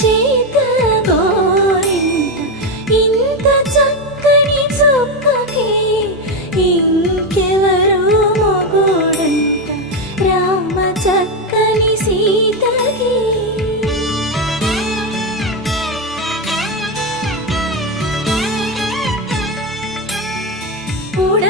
చేత గోరింట ఇంత చక్కని చుక్కకి ఇంకెవరు మొగుడంట రామ చక్కని సీతకి. ఉడ